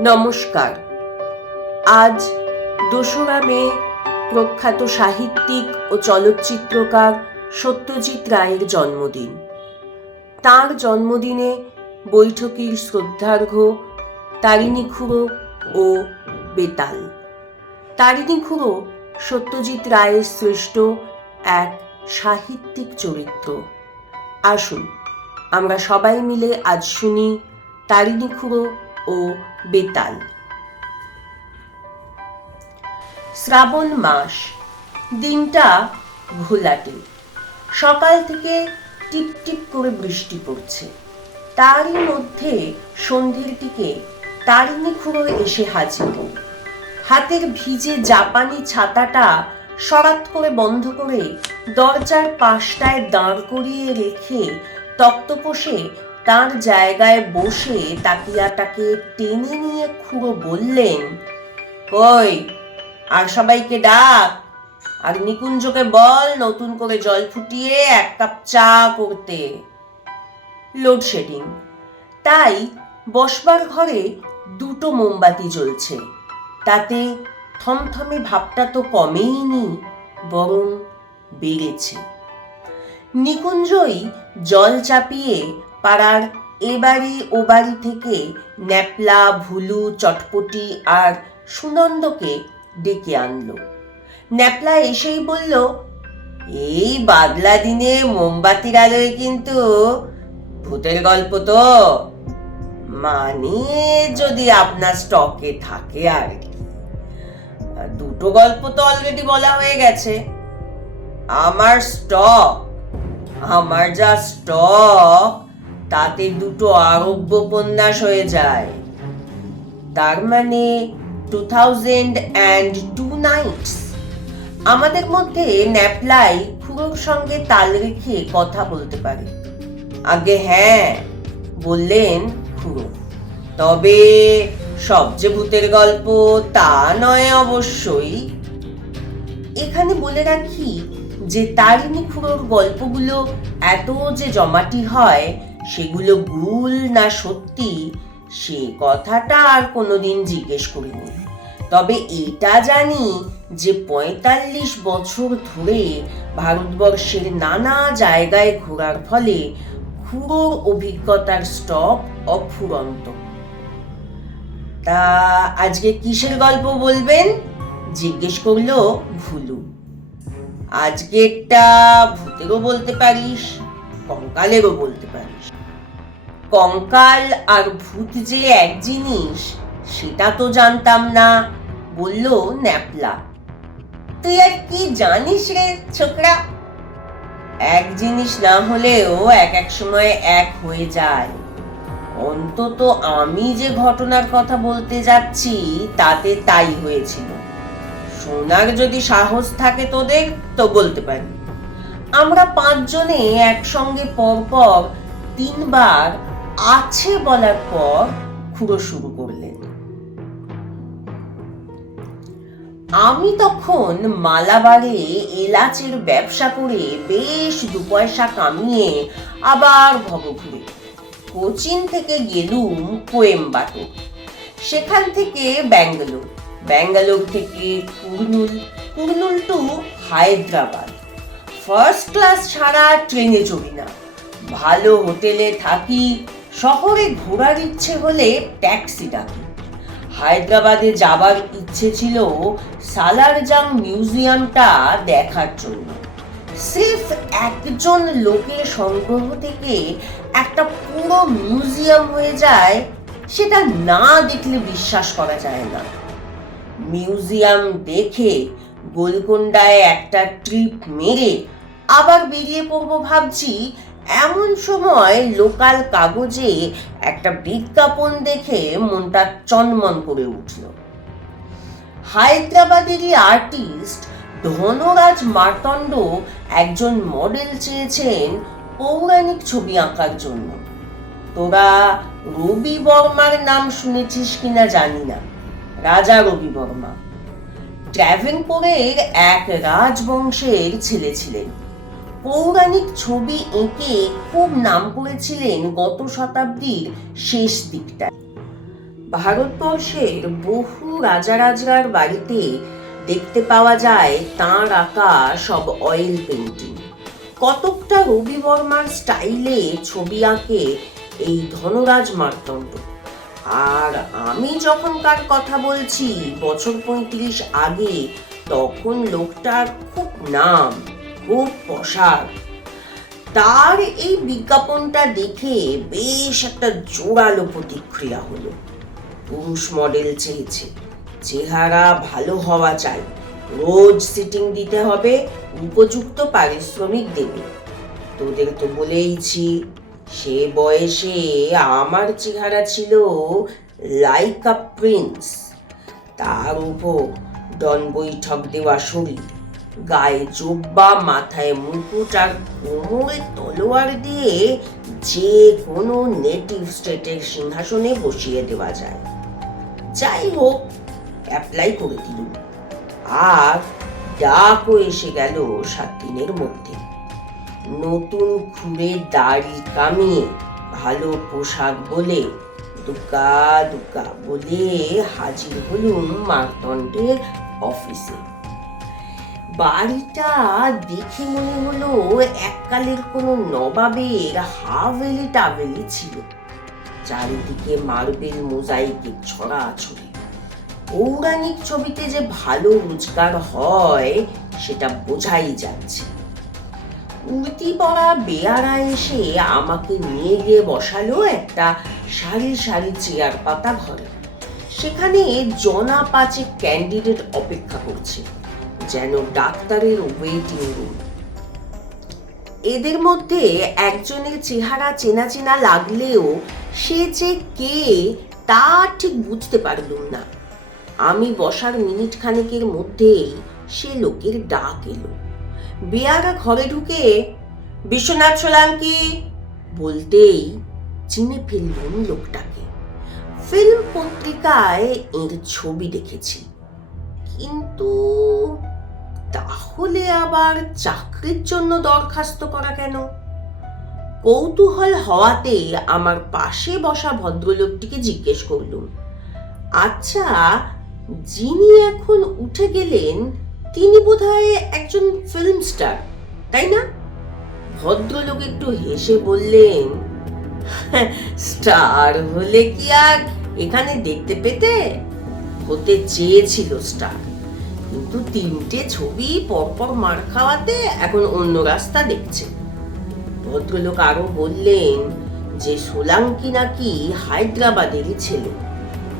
নমস্কার। আজ ২রা মে প্রখ্যাত সাহিত্যিক ও চলচ্চিত্রকার সত্যজিৎ রায়ের জন্মদিন। তাঁর জন্মদিনে বৈঠকির শ্রদ্ধার্ঘ্য তারিণী খুড়ো ও বেতাল। তারিণী খুড়ো সত্যজিৎ রায়ের সৃষ্ট এক সাহিত্যিক চরিত্র। আসুন আমরা সবাই মিলে আজ শুনি তারিণী খুড়ো ও বেতাল। শ্রাবণ মাস, দিনটা ঘোলাটে। সকাল থেকে টিপ টিপ করে বৃষ্টি পড়ছে। তারই মধ্যে সন্ধ্যের দিকে তারিণী খুড়ো এসে হাজির। হাতের ভিজে জাপানি ছাতাটা সরাত করে বন্ধ করে দরজার পাশটায় দাঁড় করিয়ে রেখে তক্তপোষে তার জায়গায় বসে তাকিয়াটাকে টেনে নিয়ে খুড়ো বললেন, কই আর সবাইকে ডাক, আর নিকুঞ্জকে বল নতুন করে জল ফুটিয়ে এক কাপ চা করতে। লোডশেডিং, তাই বসবার ঘরে দুটো মোমবাতি জ্বলছে। তাতে থমথমে ভাবটা তো কমেইনি, বরং বেড়েছে। নিকুঞ্জই জল চাপিয়ে পাড়ার এ বাড়ি ও বাড়ি থেকে ন্যাপলা, ভুলু, চটপটি আর সুনন্দকে ডেকে আনলো। ন্যাপলা এসেই বলল, এই বাদলা দিনে মোমবাতির আলোয় কিন্তু ভূতের গল্প তো, মানে যদি আপনার স্টকে থাকে আর কি। দুটো গল্প তো অলরেডি বলা হয়ে গেছে। আমার যা স্টক তাতে দুটো আরব্য উপন্যাস হয়ে যায়। তার মানে 2002 নাইটস। আমাদের মধ্যে ন্যাপলাই খুড়োর সঙ্গে তাল রেখে কথা বলতে পারে। আগে হ্যাঁ, বললেন খুড়ো। তবে সব যে ভূতের গল্প তা নয় অবশ্যই। এখানে বলে রাখি যে তারিণী খুড়োর গল্পগুলো এত যে জমাটি হয়, সেগুলো ভুল না সত্যি সে কথাটা আর কোনোদিন জিজ্ঞেস করিনি। তবে এটা জানি যে ৪৫ বছর ধরে ভারতবর্ষের নানা জায়গায় ঘোরার ফলে খুড়োর অভিজ্ঞতার স্টক অফুরন্ত। তা আজকে কিসের গল্প বলবেন জিজ্ঞেস করলো ভুলু। আজকেরটা ভূতেরও বলতে পারিস, কঙ্কালেরও বলতে পারিস। কঙ্কাল আর ভূত যে এক জিনিস সেটা তো জানতাম না, বলল ন্যাপলা। তুই আর কি জানিস রে ছোকরা? এক জিনিস না হলেও এক এক সময় এক হয়ে যায়। অন্তত আমি যে ঘটনার কথা বলতে যাচ্ছি তাতে তাই হয়েছিল। শোনার যদি সাহস থাকে তোদের তো বলতে পারি। আমরা 5 জনে একসঙ্গে পরপর 3 বার আছে বলার পর খুড়ো শুরু করলেন। আমি তখন মালাবারে এলাচের ব্যবসা করে বেশ 2 পয়সা কামিয়ে আবার ভবঘুরে কোচিন থেকে গেলুম কোয়েম্বাটোর, সেখান থেকে ব্যাঙ্গালোর থেকে Kurnool to Hyderabad. First class ছাড়া ট্রেনে চড়ি না, ভালো হোটেলে থাকি, শহরে ঘোরার ইচ্ছে হলে ট্যাক্সি ডাকি। হায়দ্রাবাদে যাবার ইচ্ছে ছিল সালারজাং মিউজিয়ামটা দেখার জন্য। সির্ফ একজন লোকের সংগ্রহ থেকে একটা পুরো মিউজিয়াম হয়ে যায়, সেটা না দেখলে বিশ্বাস করা যায় না। মিউজিয়াম দেখে গোলকোন্ডায় একটা ট্রিপ মেরে আবার বেরিয়ে পড়বো ভাবছি, এমন সময় লোকাল কাগজে একটা বিজ্ঞাপন দেখে মনটা চনমন করে উঠল। হায়দ্রাবাদেরই আর্টিস্ট ধনরাজ মার্তণ্ড একজন মডেল চেয়েছেন পৌরাণিক ছবি আঁকার জন্য। তোরা রবি বর্মার নাম শুনেছিস কিনা জানি না, রাজা রবি বর্মা ট্রাভেনকোরের এক রাজবংশের ছেলে ছিলেন। পৌরাণিক ছবি এঁকে খুব নাম করেছিলেন গত শতাব্দীর শেষ দিকটায়। ভারতবর্ষের বহু রাজারাজরার বাড়িতে দেখতে পাওয়া যায় তাঁর আঁকা সব অয়েল পেন্টিং। কতকটা রবি বর্মার স্টাইলে ছবি আঁকে এই ধনরাজ মার্তণ্ড। আর আমি যখনকার কথা বলছি বছর 35 আগে, তখন লোকটার খুব নাম, খুব প্রসার। তার এই বিজ্ঞাপনটা দেখে বেশ একটা জোরালো প্রতিক্রিয়া হলো। পুরুষ মডেল চেয়েছে, চেহারা ভালো হওয়া চাই, রোজ সিটিং দিতে হবে, উপযুক্ত পারিশ্রমিক দেবে। তোদের তো বলেইছি, সে বয়সে আমার চেহারা ছিল লাইক আ প্রিন্স। তার উপর ডন বৈঠক দেওয়া শরীর, গায়ে জোব্বা, মাথায় মুকুট, আর কোমরে তলোয়ার দিয়ে যে কোনো নেটিভ স্টেটের সিংহাসনে বসিয়ে দেওয়া যায়। যাই হোক, অ্যাপ্লাই করে দিলুম। আর ডাকও এসে গেল 7 দিনের মধ্যে। নতুন খুঁড়ে দাড়ি কামিয়ে ভালো পোশাক বলে দুকা দুকা বলে হাজির হলুম মার্তণ্ডের অফিসে। বাড়িটা দেখে মনে হলো এককালের কোনো নবাবের হাভেলি টাভেলি ছিল। চারিদিকে মার্বেল মোজাইকের ছড়াছড়ি। পৌরাণিক ছবিতে যে ভালো রোজগার হয় সেটা বোঝাই যাচ্ছে। উর্তি পরা বেয়ারা এসে আমাকে নিয়ে গিয়ে বসালো একটা সারি সারি চেয়ার পাতা ঘরে। সেখানে জনা 5 ক্যান্ডিডেট অপেক্ষা করছে, যেন ডাক্তারের ওয়েটিং রুম। এদের মধ্যে একজনের চেহারা চেনা চেনা লাগলেও সে যে কে তা ঠিক বুঝতে পারলুম না। আমি বসার মিনিট খানেকের মধ্যেই সে লোকের ডাক এলো। বেয়ারা ঘরে ঢুকে বিশ্বনাথ সোলাঙ্কি বলতেই চিনে ফেললুম লোকটাকে। ফিল্ম পত্রিকায় এর ছবি দেখেছি, কিন্তু তাহলে আবার চাকরির জন্য দরখাস্ত করা কেন? কৌতূহল হওয়াতে আমার পাশে বসা ভদ্রলোকটিকে জিজ্ঞেস করলুম, আচ্ছা, যিনি এখন উঠে গেলেন তিনি বোধহয় একজন ফিল্ম স্টার, তাই না? ভদ্রলোক একটু হেসে বললেন, স্টার হলে কি আর এখানে দেখতে পেতে? হতে চেয়েছিল স্টার, কিন্তু 3টে ছবি পরপর মার খাওয়াতে এখন অন্য রাস্তা দেখছে। ভদ্রলোক আরো বললেন যে সোলাঙ্কি নাকি হায়দ্রাবাদেরই ছেলে,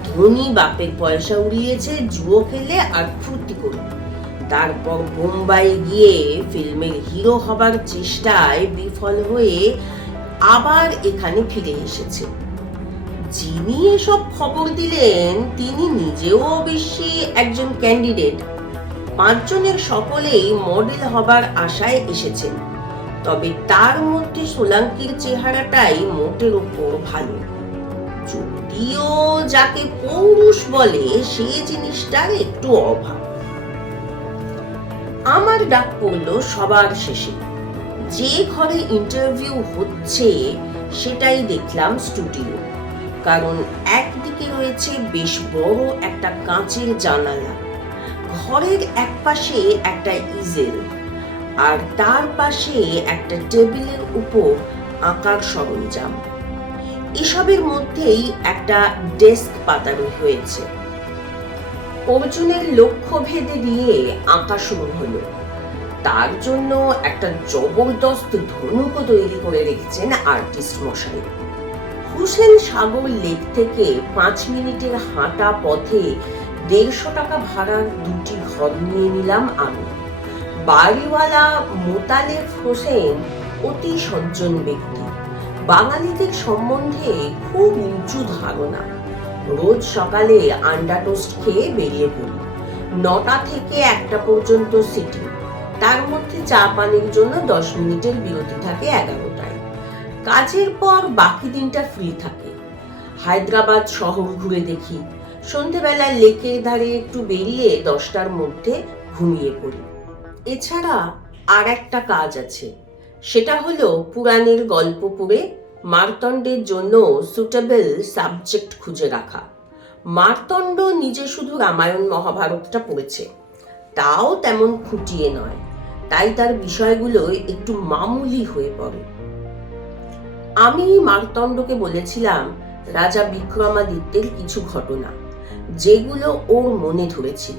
ধনী বাপের পয়সা উড়িয়েছে জুয়ো খেলে আর ফুর্তি করে। তারপর বোম্বাই গিয়ে ফিল্মের হিরো হবার চেষ্টায় বিফল হয়ে আবার এখানে ফিরে এসেছে। যিনি এসব খবর দিলেন তিনি নিজেও অবশ্যই একজন ক্যান্ডিডেট। 5 জনের সকলেই মডেল হবার আশায় এসেছেন, তবে তার মধ্যে সোলাঙ্কির চেহারাটাই মোটের উপর ভালো, যদিও যাকে পৌরুষ বলে সে জিনিসটার একটু অভাব। আমার ডাক পড়লো সবার শেষে। যে ঘরে ইন্টারভিউ হচ্ছে সেটাই দেখলাম স্টুডিও, কারণ একদিকে রয়েছে বেশ বড় একটা কাঁচের জানালা, ঘরের এক পাশে একটা ইজেল, আর তার পাশে একটা টেবিলের উপর আঁকার সরঞ্জাম। এসবের মধ্যেই একটা ডেস্ক পাতানো হয়েছে। অর্জুনের লক্ষ্য ভেদে দিয়ে আঁকা শুরু হলো। তার জন্য একটা জবরদস্ত ধনুকও তৈরি করে রেখেছেন আর্টিস্ট মশাই। হুসেন সাগর লেক থেকে 5 মিনিটের হাঁটা পথে 150 টাকা ভাড়ার 2টি ঘর নিয়ে নিলাম আমি। বাড়িওয়ালা মোতালেব হোসেন অতি সজ্জন ব্যক্তি, বাঙালিদের সম্বন্ধে খুব উঁচু ধারণা। রোজ সকালে আন্ডা টোস্ট খেয়ে বেরিয়ে পড়ি। 9টা থেকে 1টা পর্যন্ত সিটিং, তার মধ্যে চা পানির জন্য 10 মিনিটের বিরতি থাকে 11টায়। কাজের পর বাকি দিনটা ফ্রি থাকে। হায়দ্রাবাদ শহর ঘুরে দেখি, সন্ধেবেলা লেকের ধারে একটু বেরিয়ে 10টার মধ্যে ঘুমিয়ে পড়ি। এছাড়া আর একটা কাজ আছে, সেটা হলো পুরাণের গল্প পড়ে মার্তণ্ডের জন্য সুটেবল সাবজেক্ট খুঁজে রাখা। মার্তণ্ড নিজে শুধু রামায়ণ মহাভারতটা পড়েছে, তাও তেমন খুঁটিয়ে নয়, তাই তার বিষয়গুলো একটু মামুলি হয়ে পড়ে। আমি মার্তণ্ডকে বলেছিলাম রাজা বিক্রমাদিত্যের কিছু ঘটনা, যেগুলো ওর মনে ধরেছিল।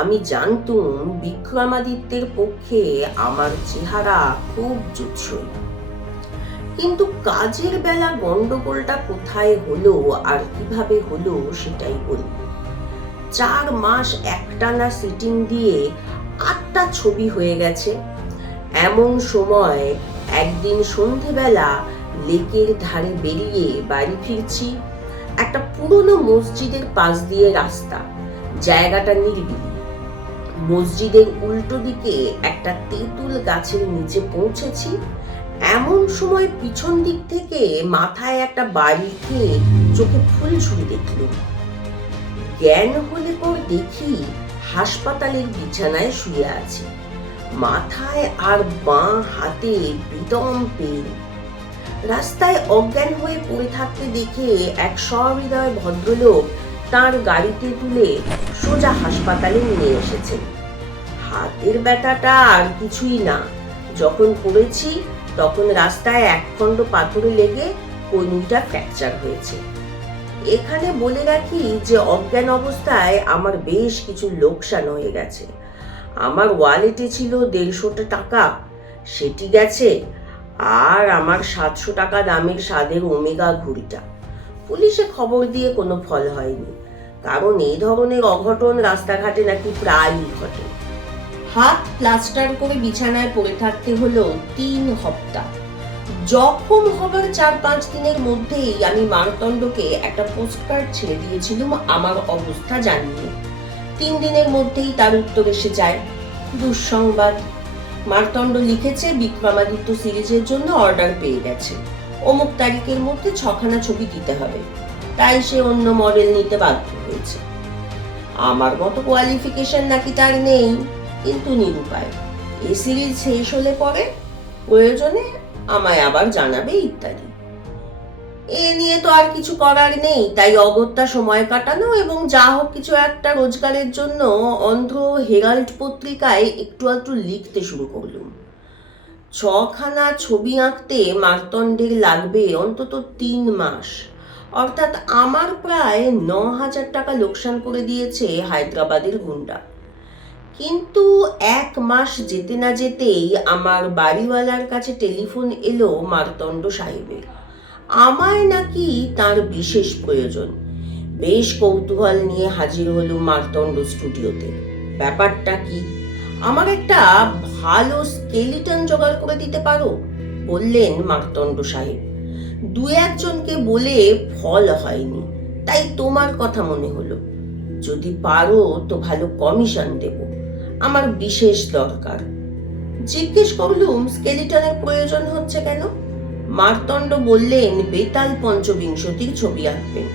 আমি জানতুম বিক্রমাদিত্যের পক্ষে আমার চেহারা খুব জুৎসই, কিন্তু কাজের বেলা গন্ডগোলটা কোথায় হলো আর কিভাবে হলো সেটাই বলি। 4 মাস একটানা সিটিং দিয়ে 8টা ছবি হয়ে গেছে। এমন সময় একদিন সন্ধেবেলা লেকের ধারে বেরিয়ে বাড়ি ফিরছি। একটা পুরনো মসজিদের পাশ দিয়ে রাস্তা, জায়গাটা নিরিবিলি। মসজিদের উল্টো দিকে একটা তেঁতুল গাছের নিচে পৌঁছেছি। এমন সময় পিছন দিক থেকে মাথায় একটা বাড়ি খেয়ে চোখে ফুলঝুরি দেখলুম। জ্ঞান হলে পর দেখি হাসপাতালের বিছানায় শুয়ে আছি, মাথায় আর বাঁ হাতে বিদম পেন। রাস্তায় অজ্ঞান হয়ে পড়ে থাকতে দেখে এক সহৃদয় ভদ্রলোক তার গাড়িতে তুলে সোজা হাসপাতালে নিয়ে এসেছেন। হাতের ব্যথাটা আর কিছুই না, যখন পড়েছি তখন রাস্তায় একখণ্ড পাথরে লেগে কনুইটা ফ্র্যাকচার হয়েছে। এখানে বলে রাখি যে অজ্ঞান অবস্থায় আমার বেশ কিছু লোকসান হয়ে গেছে। আমার ওয়ালেটে ছিল 150 টাকা, সেটি গেছে, আর আমার 700 টাকা দামের স্বাদের ওমেগা ঘড়িটা। পুলিশে খবর দিয়ে কোনো ফল হয়নি, কারণ এই ধরনের অঘটন রাস্তাঘাটে নাকি প্রায়ই ঘটে। হাত প্লাস্টার করে বিছানায় পড়ে থাকতে হলো 3 সপ্তাহ। জখম হবার 4-5 দিনের মধ্যেই আমি মার্তণ্ডকে একটা পোস্টকার্ড ছেড়ে দিয়েছিলাম আমার অবস্থা জানিয়ে। 3 দিনের মধ্যেই তার উত্তর এসে যায়। দুঃসংবাদ, মার্তণ্ড লিখেছে বিক্রমাদিত্য সিরিজের জন্য অর্ডার পেয়ে গেছে, অমুক তারিখের মধ্যে 6খানা ছবি দিতে হবে, তাই সে অন্য মডেল নিতে বাধ্য হয়েছে। আমার মতো কোয়ালিফিকেশন নাকি তার নেই, কিন্তু নিরুপায়। এই সিরিজ শেষ হলে পরে প্রয়োজনে আমায় আবার জানাবে ইত্যাদি। এ নিয়ে তো আর কিছু করার নেই, তাই অগত্যা সময় কাটানো এবং যা হোক কিছু একটা রোজগারের জন্য অন্ধ্র হেরাল্ড পত্রিকায় একটু আধটু লিখতে শুরু করলুম। 6খানা ছবি আঁকতে মার্তণ্ডের লাগবে অন্তত 3 মাস, অর্থাৎ আমার প্রায় 9,000 টাকা লোকসান করে দিয়েছে হায়দ্রাবাদের গুন্ডা। কিন্তু 1 মাস যেতে না যেতেই আমার বাড়িওয়ালার কাছে টেলিফোন এলো মার্তণ্ড সাহেবের। আমায় নাকি তার বিশেষ প্রয়োজন। বেশ কৌতূহল নিয়ে হাজির হলুম মার্তণ্ড স্টুডিওতে। ব্যাপারটা কি? আমার একটা ভালো স্কেলিটন জোগাড় করে দিতে পারো, বললেন মার্তণ্ড সাহেব। 2-1 জনকে বলে ফল হয়নি, তাই তোমার কথা মনে হলো। যদি পারো তো ভালো কমিশন দেব, আমার বিশেষ দরকার। জিজ্ঞেস করলুম স্কেলিটনের প্রয়োজন হচ্ছে কেন? মার্তণ্ড বললেন বেতাল পঞ্চবিংশতির ছবি আঁকবেন।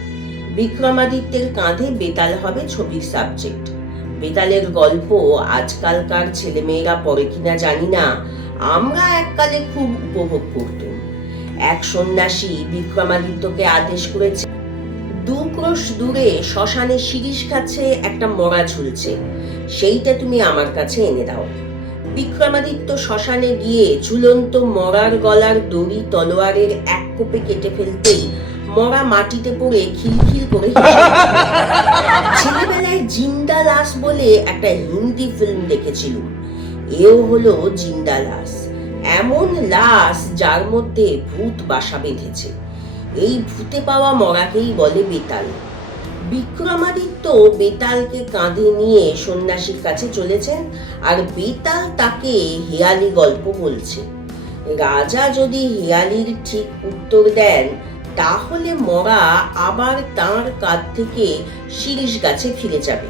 বিক্রমাদিত্যের কাঁধে বেতাল হবে ছবির সাবজেক্ট। বেতালের গল্প আজকালকার ছেলেমেয়েরা পড়ে কিনা জানি না, আমরা এককালে খুব উপভোগ করতাম। এক সন্ন্যাসী বিক্রমাদিত্যকে আদেশ করেছে, 2 ক্রোশ দূরে শ্মশানের শিরিষ কাছে একটা মরা ঝুলছে, সেইটা তুমি আমার কাছে এনে দাও। বিক্রমাদিত্য শ্মশানে গিয়ে ঝুলন্ত মরার গলার দড়ি তলোয়ারের এক কোপে কেটে ফেলতেই মরা মাটিতে পড়ে খিলখিল করে ছেলেবেলায় জিন্দা লাশ বলে একটা হিন্দি ফিল্ম দেখেছিলাম, এও হলো জিন্দা লাশ। এমন লাশ যার মধ্যে ভূত বাসা বেঁধেছে। এই ভূতে পাওয়া মরাকেই বলে বেতাল। বিক্রমাদিত্য বেতালকে কাঁধে নিয়ে সন্ন্যাসীর কাছে চলেছেন, আর বেতাল তাকে হেয়ালি গল্প বলছে। রাজা যদি হেয়ালির ঠিক উত্তর দেন, তাহলে মরা আবার তাঁর কাঁধ থেকে শিরিষ গাছে ফিরে যাবে,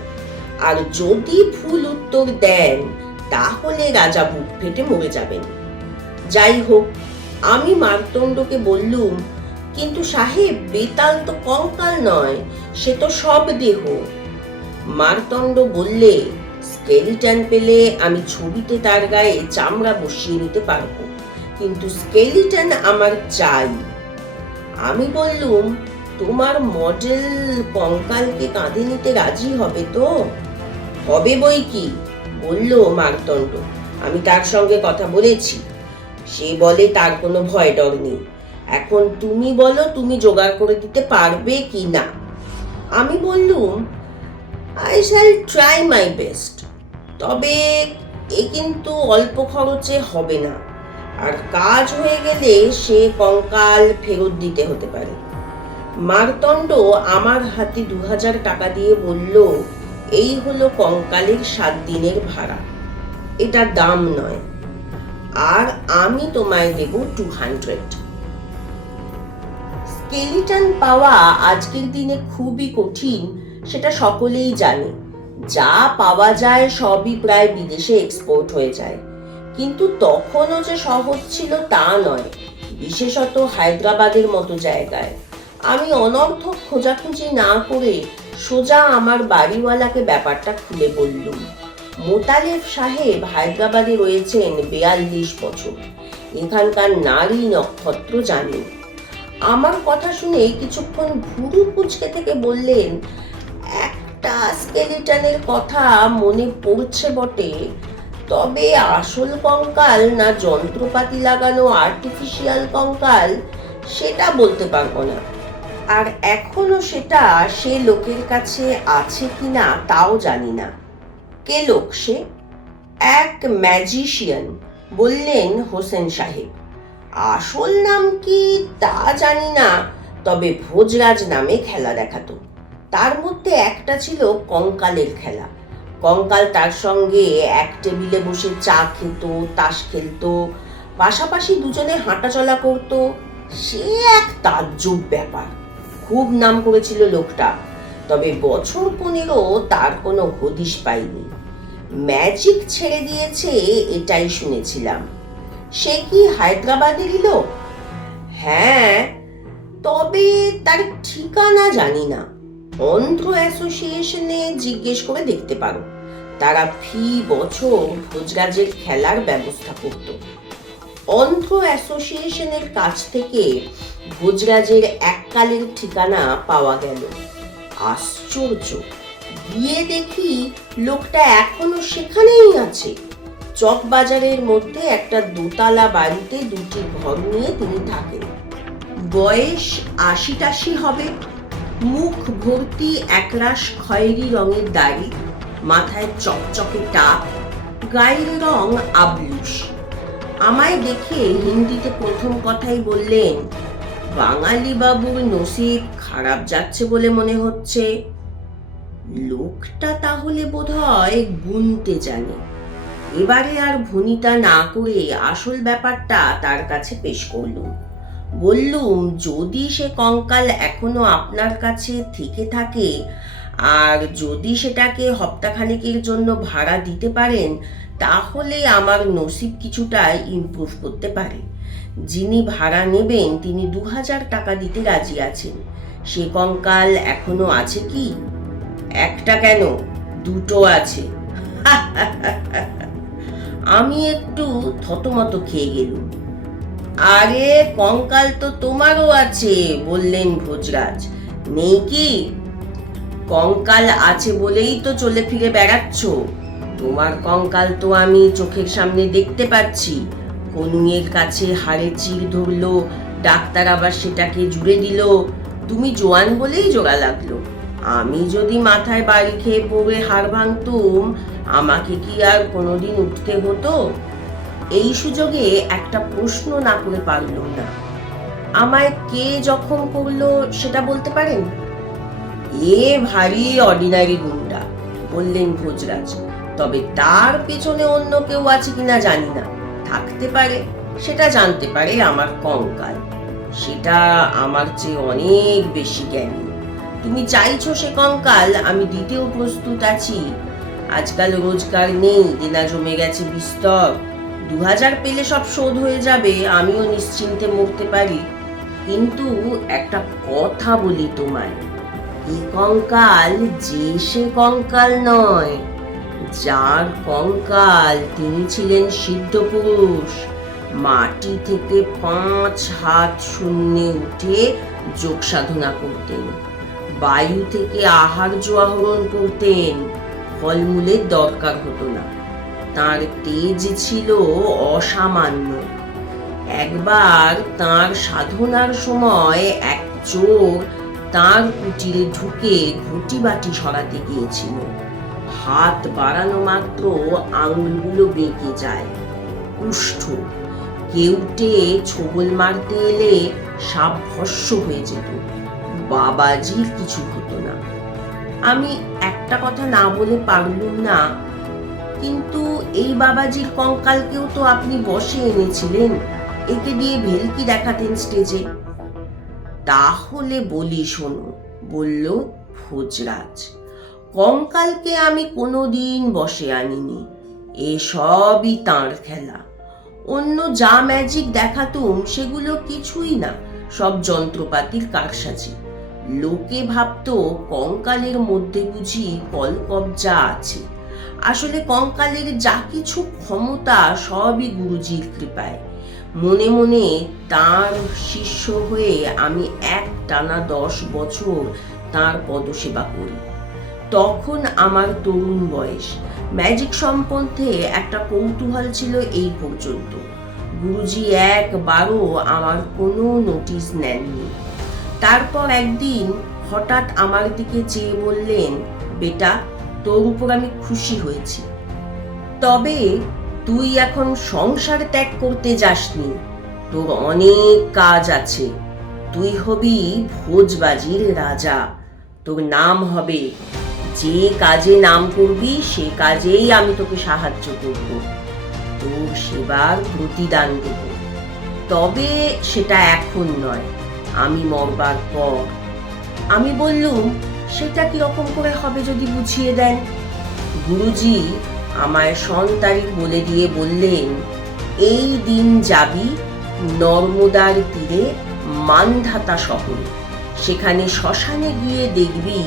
আর যদি ভুল উত্তর দেন তাহলে রাজা বুক ফেটে মরে যাবেন। যাই হোক, আমি মার্তণ্ডকে বললুম, কিন্তু সাহেব বেতাল তো কঙ্কাল নয়, সে তো সব দেহ। মার্তণ্ড বললে, স্কেলিটন পেলে আমি ছবিতে তার গায়ে চামড়া বসিয়ে নিতে পারবো, কিন্তু স্কেলিটন আমার চাই। আমি বললুম, তোমার মডেল কঙ্কালকে কাঁধে নিতে রাজি হবে তো? হবে বই কি, বলল মারতণ্ড। আমি তার সঙ্গে কথা বলেছি, সে বলে তার কোনো ভয় ডর নেই। এখন তুমি বলো, তুমি জোগাড় করে দিতে পারবে কি না? আমি বললুম, I shall try my best, তবে এ কিন্তু অল্প খরচে হবে না, আর কাজ হয়ে গেলে সে কঙ্কাল ফেরত দিতে হতে পারে। মারতণ্ড আমার হাতে 2000 টাকা দিয়ে বলল, এই হলো কঙ্কালের 7 দিনের ভাড়া, এটা দাম নয়, আর আমি তোমায় দেব 200। স্কেলিটন পাওয়া আজকের দিনে খুবই কঠিন, সেটা সকলেই জানে। যা পাওয়া যায় সবই প্রায় বিদেশে এক্সপোর্ট হয়ে যায়, কিন্তু তখনও যে সহজ ছিল তা নয়, বিশেষত হায়দ্রাবাদের মতো জায়গায়। আমি অনর্থক খোঁজাখুঁজি না করে সোজা আমার বাড়িওয়ালাকে ব্যাপারটা খুলে বললুম। মোতালেব সাহেব হায়দ্রাবাদে রয়েছেন 42 বছর, এখানকার নারী নক্ষত্র জানেন। আমার কথা শুনে কিছুক্ষণ ভুরু কুঁচকে থেকে বললেন, একটা স্কেলিটনের কথা মনে পড়ছে বটে, তবে আসল কঙ্কাল না যন্ত্রপাতি লাগানো আর্টিফিশিয়াল কঙ্কাল সেটা বলতে পারবো না, আর এখনো সেটা সে লোকের কাছে আছে কিনা তাও জানি না। কে লোক সে? এক ম্যাজিশিয়ান, বললেন হোসেন সাহেব। আসল নাম কি তা জানি না, তবে ভোজরাজ নামে খেলা দেখাতো। তার মধ্যে একটা ছিল কঙ্কালের খেলা। কঙ্কাল তার সঙ্গে এক টেবিলে বসে চা খেত, তাস খেলতো, পাশাপাশি দুজনে হাঁটাচলা করত। সে এক তাজ্জব ব্যাপার। খুব নাম করেছিল লোকটা, তবে বছর 15 তার কোনো হদিশ পাইনি। ম্যাজিক ছেড়ে দিয়েছে এটাই শুনেছিলাম। সে কি হায়দ্রাবাদেরই লোক? হ্যাঁ, তবে তার ঠিকানা জানি না। অন্ধ্র অ্যাসোসিয়েশনে জিজ্ঞেস করে দেখতে পারো, তারা ফি বছর ভোজরাজের খেলার ব্যবস্থা করত। অন্ধ্র অ্যাসোসিয়েশনের কাছ থেকে ভোজরাজের এককালের ঠিকানা পাওয়া গেল। আশ্চর্য, গিয়ে দেখি লোকটা এখনো সেখানেই আছে। চকবাজারের মধ্যে একটা দোতলা বাড়িতে 2টি ঘর নিয়ে তিনি থাকেন। বয়স 80-টাশি হবে, মুখ ভর্তি একরাশ খয়েরি রঙের দাড়ি, মাথায় চকচকে টাক, গায়ের রং আবলুস। আমায় দেখে হিন্দিতে প্রথম কথাই বললেন, বাঙালি বাবুর নসিব খারাপ যাচ্ছে বলে মনে হচ্ছে। লোকটা তাহলে বোধহয় গুনতে জানে। এবারে আর ভনিতা না করে আসল ব্যাপারটা তার কাছে পেশ করলুম। বললুম, যদি সে কঙ্কাল এখনো আপনার কাছে থেকে থাকে, আর যদি সেটাকে হপ্তাখানেকের জন্য ভাড়া দিতে পারেন, তাহলে আমার নসিব কিছুটা ইমপ্রুভ করতে পারে। যিনি ভাড়া নেবেন তিনি 2000 টাকা দিতে রাজি আছেন। সে কঙ্কাল এখনো আছে কি? একটা কেন, 2টো আছে। আমি একটু থতমত খেয়ে গেলুম। আরে কঙ্কাল তো তোমারও আছে, বললেন ভোজরাজ। নেই কি? কঙ্কাল আছে বলেই তো চলে ফিরে বেড়াচ্ছ। তোমার কঙ্কাল তো আমি চোখের সামনে দেখতে পাচ্ছি। কনুইয়ের কাছে হাড়ে চির ধরলো, ডাক্তার আবার সেটাকে জুড়ে দিল। তুমি জোয়ান বলেই জোড়া লাগলো। আমি যদি মাথায় বাড়ি খেয়ে পড়ে হাড় ভাঙতুম, আমাকে কি আর কোনোদিন উঠতে হতো? এই সুযোগে একটা প্রশ্ন না করে পারলুম না। আমায় কে জখম করলো সেটা বলতে পারেন? এ ভারী অর্ডিনারি গুন্ডা, বললেন ভোজরাজ। তবে তার পেছনে অন্য কেউ আছে কিনা জানি না, থাকতে পারে। সেটা জানতে পারে আমার কঙ্কাল, সেটা আমার চেয়ে অনেক বেশি জ্ঞানী। তুমি চাইছো সে কঙ্কাল, আমি দিতেও প্রস্তুত আছি। আজকাল রোজগার নেই, দেনা জমে গেছে বিস্তর। 2000 পেলে সব শোধ হয়ে যাবে, আমিও নিশ্চিন্তে মরতে পারি। কিন্তু একটা কথা বলি তোমায়, এ কঙ্কাল যে সে কঙ্কাল নয়। যার কঙ্কাল তিনি ছিলেন সিদ্ধ পুরুষ। মাটি থেকে 5 হাত শূন্যে উঠে যোগ সাধনা করতেন, বায়ু থেকে আহার্য আহরণ করতেন, ফলমূলের দরকার হতো না। তার তেজ ছিল অসামান্য। একবার তার সাধনার সময় এক চোর তার কুটিরে ঢুকে ঘটি বাটি সরাতে গিয়েছিল। হাত বাড়ানো মাত্র আঙুলগুলো বেঁকে যায়। কুষ্ঠ, কেউটে ছোবল মারতে এলে সাপ ভস্ম হয়ে যেত। বাবাজির কিছু হতো না। আমি একটা কথা না বলে পারলুম না, কিন্তু এই বাবাজির কঙ্কালকেও তো আপনি বসে এনেছিলেন, একে দিয়ে ভেলকি দেখাতেন স্টেজে। তাহলে বলি শোনো, বলল ভোজরাজ। কঙ্কালকে আমি কোনোদিন বসে আনিনি, এসবই তাঁর খেলা। অন্য যা ম্যাজিক দেখাতুম সেগুলো কিছুই না, সব যন্ত্রপাতির কারসাজি। লোকে ভাবতো কঙ্কালের মধ্যে বুঝি কলকবজা আছে। আসলে কঙ্কালের যা কিছু ক্ষমতা সবই গুরুজির কৃপায়। মনে মনে তাঁর শিষ্য হয়ে আমি একটানা 10 বছর তাঁর পদসেবা করি। তখন আমার তরুণ বয়স, ম্যাজিক সম্বন্ধে একটা কৌতূহল ছিল এই পর্যন্ত। গুরুজি একবারও আমার কোনো নোটিশ নেননি। তারপর একদিন হঠাৎ আমার দিকে চেয়ে বললেন, বেটা, তোর উপর আমি খুশি হয়েছি, তবে তুই এখন সংসার ত্যাগ করতে যাসনি, তোর অনেক কাজ আছে। তুই হবি ভোজবাজির রাজা, তোর নাম হবে। যে কাজে নাম করবি সে কাজেই আমি তোকে সাহায্য করব, তোর সেবার প্রতিদান দেব। তবে সেটা এখন নয়, আমি মরবার পর। আমি বললুম, সেটা কিরকম করে হবে যদি বুঝিয়ে দেন। গুরুজি আমায় সন তারিখ বলে দিয়ে বললেন, এই দিন যাবি নর্মদার তীরে মানধাতা শহরে, সেখানে শ্মশানে গিয়ে দেখবি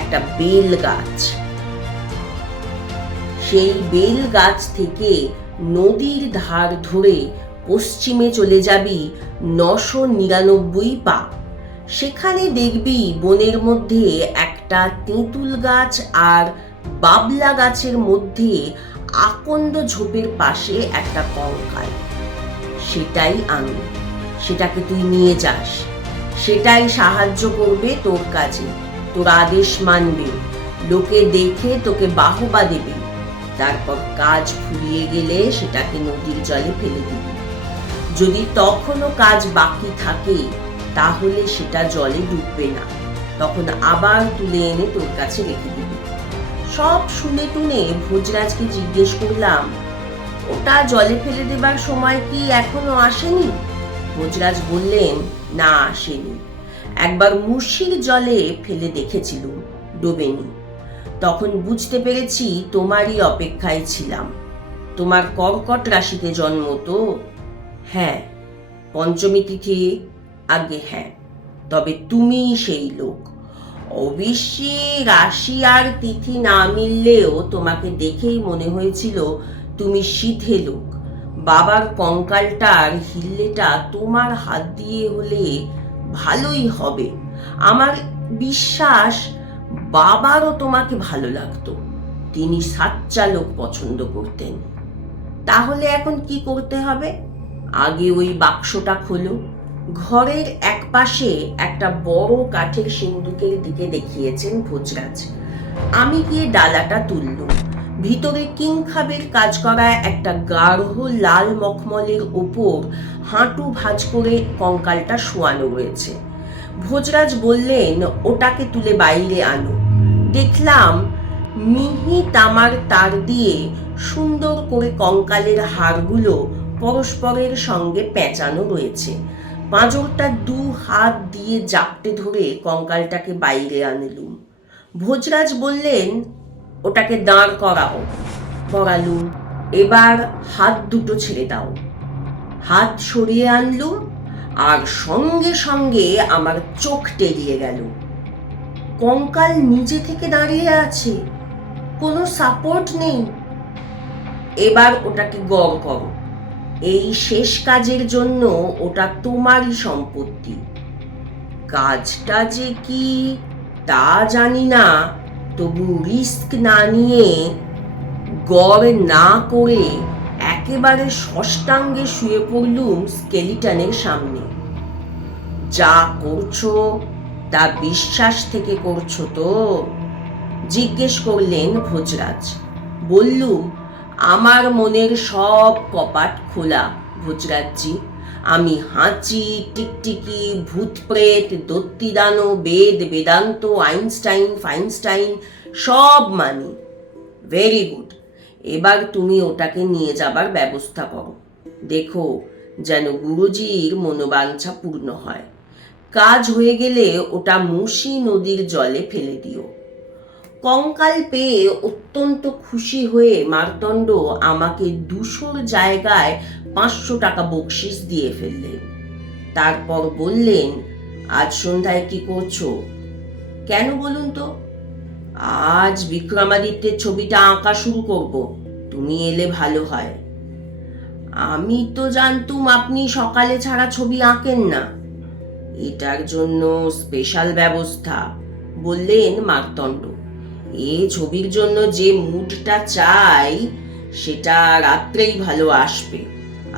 একটা বেল গাছ। সেই বেল গাছ থেকে নদীর ধার ধরে পশ্চিমে চলে যাবি 999 পা। সেখানে দেখবি বনের মধ্যে একটা তেঁতুল গাছ আর বাবলা গাছের মধ্যে আকন্দ ঝোপের পাশে একটা কঙ্কাল। সেটাই আমি, সেটাকে তুই নিয়ে যাস, সেটাই সাহায্য করবে তোর কাজে, তোর আদেশ মানবে, লোকে দেখে তোকে বাহবা দেবে। তারপর কাজ ফুরিয়ে গেলে সেটাকে নদীর জলে ফেলে দিবি। যদি তখনও কাজ বাকি থাকে তাহলে সেটা জলে ডুববে না, তখন আবার তুলে এনে তোর কাছে রেখে দিবি। সব শুনে টুনে ভোজরাজকে জিজ্ঞেস করলাম, ওটা জলে ফেলে দেবার সময় কি এখনো আসেনি? ভোজরাজ বললেন, না, আসেনি। একবার মুশির জলে ফেলে দেখেছিলুম, ডোবেনি। তখন বুঝতে পেরেছি তোমারই অপেক্ষায় ছিলাম। তোমার কর্কট রাশিতে জন্ম তো? হ্যাঁ। পঞ্চমী তিথি? আগে হ্যাঁ। তবে তুমিই সেই লোক। অবশ্যই রাশি আর তিথি না মিললেও তোমাকে দেখেই মনে হয়েছিল তুমি সিধে লোক। বাবার কঙ্কালটার হিল্লেটা তোমার হাত দিয়ে হলে ভালোই হবে। আমার বিশ্বাস বাবারও তোমাকে ভালো লাগতো, তিনি সাচ্চা লোক পছন্দ করতেন। তাহলে এখন কি করতে হবে? আগে ওই বাক্সটা খোলো। ঘরের এক পাশে একটা বড় কাঠের সিন্দুকের দিকে দেখিয়েছেন ভোজরাজ। আমি গিয়ে ডালাটা তুললুম। ভিতরে কিংখাবের কাজ করা একটা গাঢ় লাল মখমলের ওপর হাঁটু ভাঁজ করে কঙ্কালটা শোয়ানো রয়েছে। ভোজরাজ বললেন, ওটাকে তুলে বাইরে আনো। দেখলাম মিহি তামার তার দিয়ে সুন্দর করে কঙ্কালের হাড়গুলো পরস্পরের সঙ্গে পেঁচানো রয়েছে। পাঁজরটা 2 হাত দিয়ে জাপটে ধরে কঙ্কালটাকে বাইরে আনলুম। ভোজরাজ বললেন, ওটাকে দাঁড় করাও। করালুম। এবার হাত দুটো ছেড়ে দাও। হাত সরিয়ে আনলুম, আর সঙ্গে সঙ্গে আমার চোখ টেরিয়ে গেল। কঙ্কাল নিজে থেকে দাঁড়িয়ে আছে, কোনো সাপোর্ট নেই। এবার ওটাকে গড় করো। এই শেষ কাজের জন্য ওটা তোমারই সম্পত্তি। কাজটা যে কি তা জানি না, তবু রিস্ক না নিয়ে, গড় না করে একেবারে ষষ্ঠাঙ্গে শুয়ে পড়লুম স্কেলিটনের সামনে। যা করছো তা বিশ্বাস থেকে করছো তো? জিজ্ঞেস করলেন ভোজরাজ। বললুম, আমার মনের সব কপাট খোলা ভোজরাজজি। আমি হাঁচি, টিকটিকি, ভূত প্রেত, দত্তিদানো, বেদ, বেদান্ত, আইনস্টাইন, ফাইনস্টাইন সব মানি। ভেরি গুড, এবার তুমি ওটাকে নিয়ে যাবার ব্যবস্থা করো। দেখো যেন গুরুজির মনোবাঞ্ছা পূর্ণ হয়। কাজ হয়ে গেলে ওটা মুসি নদীর জলে ফেলে দিও। কঙ্কাল পেয়ে অত্যন্ত খুশি হয়ে মার্তণ্ড আমাকে 200 জায়গায় 500 টাকা বকশিস দিয়ে ফেললেন। তারপর বললেন, আজ সন্ধ্যায় কি করছো? কেন বলুন তো? আজ বিক্রমাদিত্যের ছবিটা আঁকা শুরু করব, তুমি এলে ভালো হয়। আমি তো জানতুম আপনি সকালে ছাড়া ছবি আঁকেন না। এটার জন্য স্পেশাল ব্যবস্থা, বললেন মার্তণ্ড। এ ছবির জন্য যে মুডটা চাই সেটা রাত্রেই ভালো আসবে।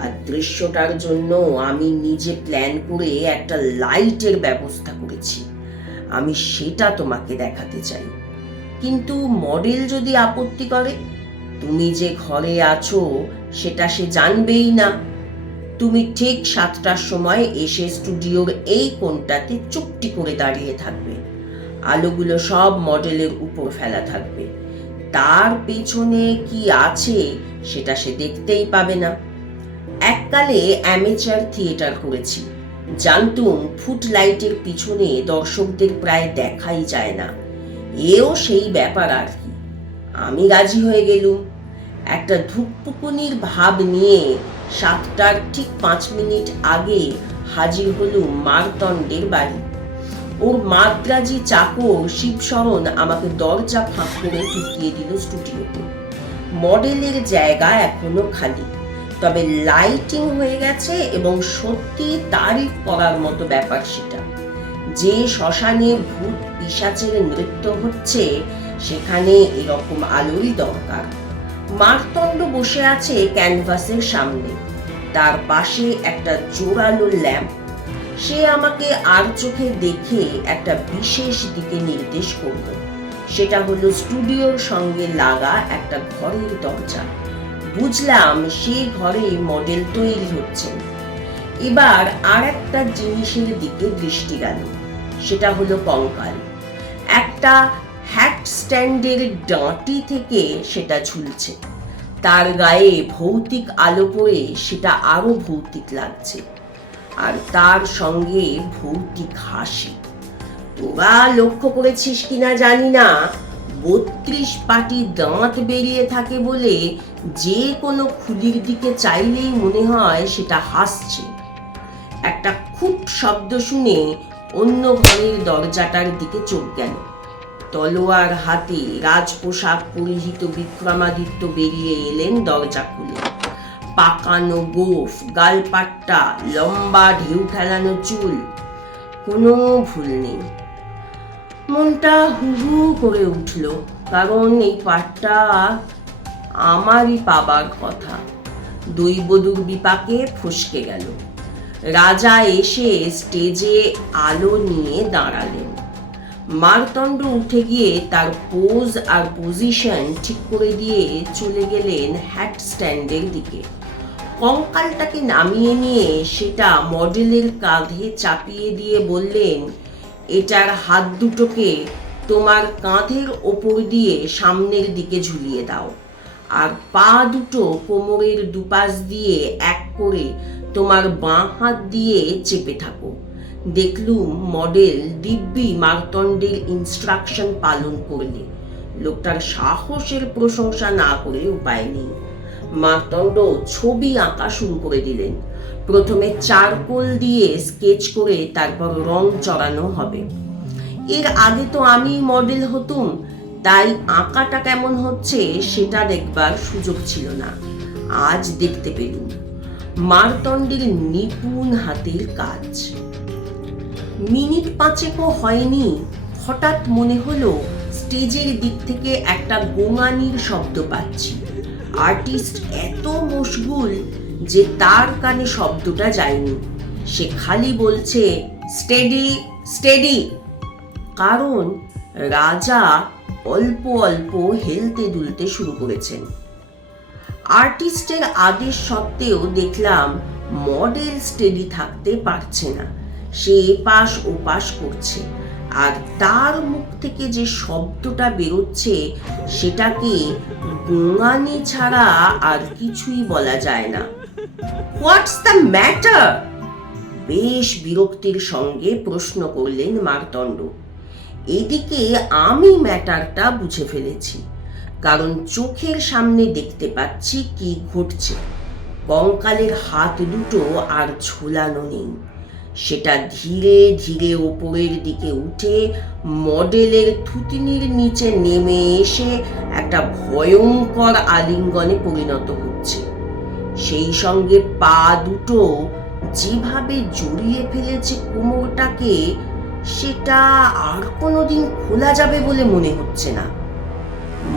আর দৃশ্যটার জন্য আমি নিজে প্ল্যান করে একটা লাইটের ব্যবস্থা করেছি। আমি সেটা তোমাকে দেখাতে চাই। কিন্তু মডেল যদি আপত্তি করে? তুমি যে ঘরে আছো সেটা সে জানবেই না। তুমি ঠিক 7টার সময় এসে স্টুডিওর এই কোণটাতে চুপটি করে দাঁড়িয়ে থাকবে। আলোগুলো সব মডেলের উপর ফেলা থাকবে। তার পেছনে কি আছে সেটা সে দেখতেই পাবে না। এককালে অ্যামেচার থিয়েটার করেছি, জানতুম ফুটলাইটের পিছনে দর্শকদের প্রায় দেখাই যায় না। এও সেই ব্যাপার আর কি। আমি রাজি হয়ে গেলুম। একটা ধূপপুকুনির ভাব নিয়ে 7টার ঠিক 5 মিনিট আগে হাজির হলুম মার্তণ্ডের বাড়ি। ওর মাদ্রাজি চাকর শিবশরণ আমাকে দরজা ফাঁক করে ঢুকিয়ে দিল স্টুডিওতে। মডেলের জায়গা এখনো খালি, তবে লাইটিং হয়ে গেছে এবং সত্যি তারিফ করার মতো ব্যাপার সেটা। যে শ্মশানে ভূত পিশাচের নৃত্য হচ্ছে সেখানে এরকম আলোই দরকার। মার্তণ্ড বসে আছে ক্যানভাসের সামনে, তার পাশে একটা জোরালো ল্যাম্প। সে আমাকে আর চোখে দেখে একটা বিশেষ দিকে নির্দেশ করল। সেটা হলো স্টুডিওর সঙ্গে লাগা একটা ঘরের দরজা। বুঝলাম সে ঘরে মডেল তৈরি হচ্ছেন। এবার আর একটা জিনিসের দিকে দৃষ্টি গেল, সেটা হলো কঙ্কাল। একটা হ্যাট স্ট্যান্ডের ডাঁটি থেকে সেটা ঝুলছে। তার গায়ে ভৌতিক আলো পড়ে সেটা আরো ভৌতিক লাগছে, আর তার সঙ্গে ভৌতিক হাসি। তোরা লক্ষ্য করেছিস কিনা জানি না, 32 পাটি দাঁত বেরিয়ে থাকে বলে যে কোনো খুলির দিকে চাইলেই মনে হয় সেটা হাসছে। একটা খুব শব্দ শুনে অন্য ঘরের দরজাটার দিকে চোখ গেল। তলোয়ার হাতে রাজপোশাক পরিহিত বিক্রমাদিত্য বেরিয়ে এলেন দরজা খুলে। পাকানো গোফ, গালপাট্টা, লম্বা ঢেউ খেলানো চুল, কোনো ভুল নেই। মনটা হু হু করে উঠল, কারণ এই পাটটা আমারই পাবার কথা। দৈবদূর বিপাকে ফসকে গেল। রাজা এসে স্টেজে আলো নিয়ে দাঁড়ালেন। মার্তণ্ড উঠে গিয়ে তার পোজ আর পজিশন ঠিক করে দিয়ে চলে গেলেন হ্যাট স্ট্যান্ডের দিকে। কঙ্কালটাকে নামিয়ে নিয়ে সেটা মডেলের কাঁধে চাপিয়ে দিয়ে বললেন, এটার হাত দুটোকে তোমার কাঁধের ওপর দিয়ে সামনের দিকে ঝুলিয়ে দাও, আর পা দুটো কোমরের দুপাশ দিয়ে এক করে তোমার বাঁ হাত দিয়ে চেপে থাকো। দেখলুম মডেল দিব্যি মার্তণ্ডের ইনস্ট্রাকশন পালন করলে। লোকটার সাহসের প্রশংসা না করে উপায় নেই। মার্তণ্ড ছবি আঁকা শুরু করে দিলেন। প্রথমে চারকোল দিয়ে স্কেচ করে তারপর রং চড়ানো হবে। এর আগে তো আমি মডেল হতুম, তাই আঁকাটা কেমন হচ্ছে সেটা দেখবার সুযোগ ছিল না। আজ দেখতে পেলুম মার্তণ্ডের নিপুণ হাতের কাজ। মিনিট পাঁচেকও হয়নি, হঠাৎ মনে হলো স্টেজের দিক থেকে একটা গোঙানির শব্দ পাচ্ছি। আর্টিস্ট এত মশগুল যে তার কানে শব্দটা যায়নি। সে খালি বলছে স্টেডি স্টেডি, কারণ রাজা অল্প অল্প হেলতে দুলতে শুরু করেছেন। আর্টিস্টের আদেশ সত্ত্বেও দেখলাম মডেল স্টেডি থাকতে পারছে না, সে এপাশ ওপাশ করছে, আর তার মুখ থেকে যে শব্দটা বেরোচ্ছে সেটাকে গোঙানি ছাড়া আর কিছুই বলা যায় না। What's the matter? বেশ বিরক্তির সঙ্গে প্রশ্ন করলেন মার্তণ্ড। এদিকে আমি ম্যাটারটা বুঝে ফেলেছি, কারণ চোখের সামনে দেখতে পাচ্ছি কি ঘটছে। কঙ্কালের হাত দুটো আর ঝোলানো নেই, সেটা ধীরে ধীরে ওপরের দিকে উঠে মডেলের থুতনির নিচে নেমে এসে একটা ভয়ঙ্কর আলিঙ্গনে পরিণত হচ্ছে। সেই সঙ্গে পা দুটো যেভাবে জড়িয়ে ফেলেছে কোমরটাকে, সেটা আর কোনোদিন খোলা যাবে বলে মনে হচ্ছে না।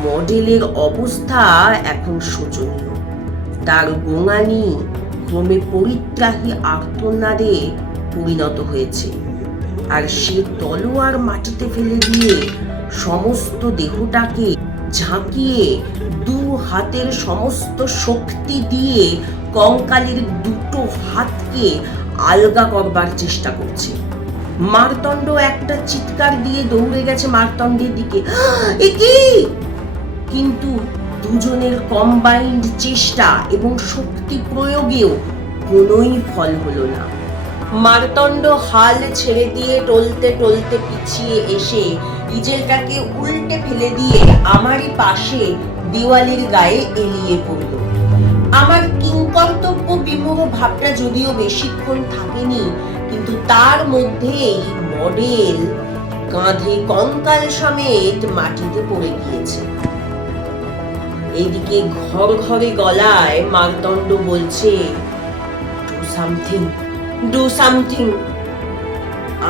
মডেলের অবস্থা এখন শোচনীয়। তার গোঙানি ক্রমে পরিত্রাহী আর্তনাদে পরিণত হয়েছে, আর সে তলোয়ার মাটিতে ফেলে দিয়ে সমস্ত দেহটাকে ঝাঁকিয়ে দু হাতের সমস্ত শক্তি দিয়ে কঙ্কালের দুটো হাতকে আলগা করবার চেষ্টা করছে। মার্তণ্ড একটা চিৎকার দিয়ে দৌড়ে গেছে মার্তণ্ডের দিকে, কিন্তু দুজনের কম্বাইন্ড চেষ্টা এবং শক্তি প্রয়োগেও কোনোই ফল হলো না। মার্তণ্ড হাল ছেড়ে দিয়ে টলতে টলতে পিছিয়ে এসে ইজেলটাকে উল্টে ফেলে দিয়ে আমারই পাশে দেওয়ালের গায়ে এলিয়ে পড়ল। আমার কিংকর্তব্য বিমূঢ় ভাবটা যদিও বেশিক্ষণ থাকেনি, কিন্তু তার মধ্যেই মডেল কাঁধে কঙ্কাল সমেত মাটিতে পড়ে গিয়েছে। এইদিকে ঘর ঘরে গলায় মার্তণ্ড বলছে, ডু সামথিং, ডু সামথিং।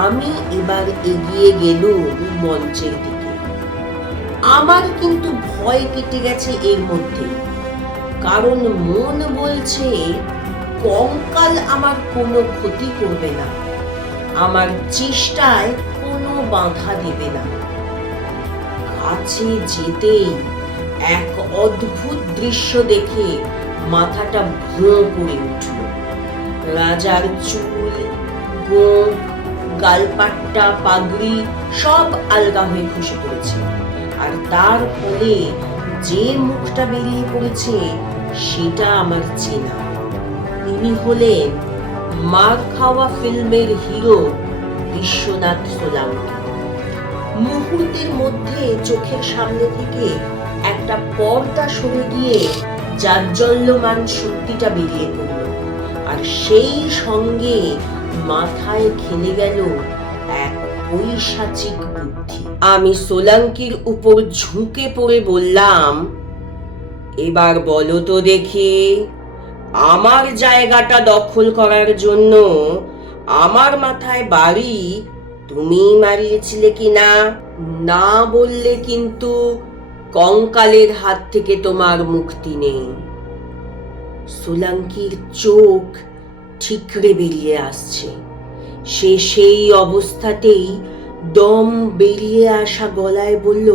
আমি এবার এগিয়ে গেলুম মঞ্চের দিকে। আমার কিন্তু ভয় কেটে গেছে এর মধ্যে, কারণ মন বলছে কঙ্কাল আমার কোনো ক্ষতি করবে না, আমার চেষ্টায় কোনো বাধা দেবে না। কাছে যেতেই এক অদ্ভুত দৃশ্য দেখে মাথাটা ভোঁ করে উঠল। রাজার চুল, গোঁফ, গালপাট্টা, পাগড়ি সব আলগা হয়ে খসে পড়েছে, আর তার ফলে যে মুখটা বেরিয়ে পড়েছে সেটা আমার চেনা। ইনি হলেন মার খাওয়া ফিল্মের হিরো বিশ্বনাথ সোলাঙ্কি। মুহূর্তের মধ্যে চোখের সামনে থেকে একটা পর্দা সরে গিয়ে জাজ্জল্যমান সত্যিটা বেরিয়ে পড়ল, আর সেই সঙ্গে মাথায় খেলে গেল এক পৈশাচিক বুদ্ধি। আমি সোলাঙ্কির উপর ঝুঁকে পড়ে বললাম, এবার বলো তো দেখি, আমার জায়গাটা দখল করার জন্য আমার মাথায় বাড়ি তুমি মারিয়েছিলে কিনা? না বললে কিন্তু কঙ্কালের হাত থেকে তোমার মুক্তি নেই। সোলাঙ্কির চোখ ঠিকরে বেরিয়ে আসছে। সে সেই অবস্থাতেই দম বেরিয়ে আসা গলায় বলল,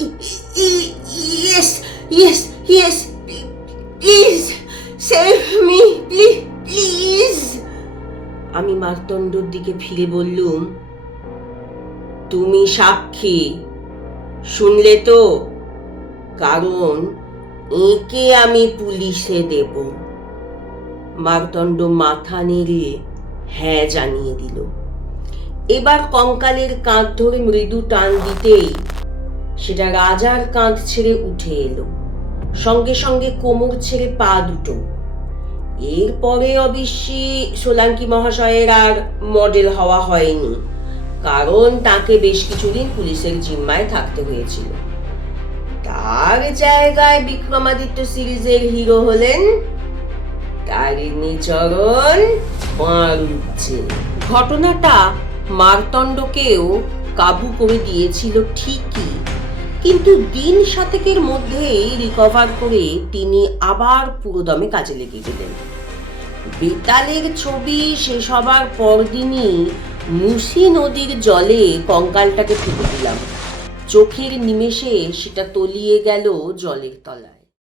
yes yes yes, please save me, please. আমি মার্তণ্ডর দিকে ফিরে বললুম, তুমি সাক্ষী, শুনলে তো? কারণ একে আমি পুলিশে দেব। মার্তণ্ড মাথা নেড়ে হ্যাঁ জানিয়ে দিল। এবার কঙ্কালের কাঁধ ধরে মৃদু টান দিতেই সেটা রাজার কাঁধ ছেড়ে উঠে এলো, সঙ্গে সঙ্গে কোমর ছেড়ে পা দুটো। এরপরে অবশ্যই সোলাঙ্কি মহাশয়ের আর মডেল হওয়া হয়নি, কারণ তাকে বেশ কিছুদিন পুলিশের জিম্মায় থাকতে হয়েছিল। তার জায়গায় বিক্রমাদিত্য সিরিজের হিরো হলেন তারিণীচরণ বাড়ুজ্জে। ঘটনাটা মারতণ্ডকেও কাবু করে দিয়েছিল ঠিকই, কিন্তু দিন 7 মধ্যেই রিকভার করে তিনি আবার পুরোদমে কাজে লেগে গেলেন। বেতালের ছবি শেষ হবার পরদিনই মুসি নদীর জলে কঙ্কালটাকে ফেলে দিলাম। চোখের নিমেষে সেটা তলিয়ে গেল জলের তলায়।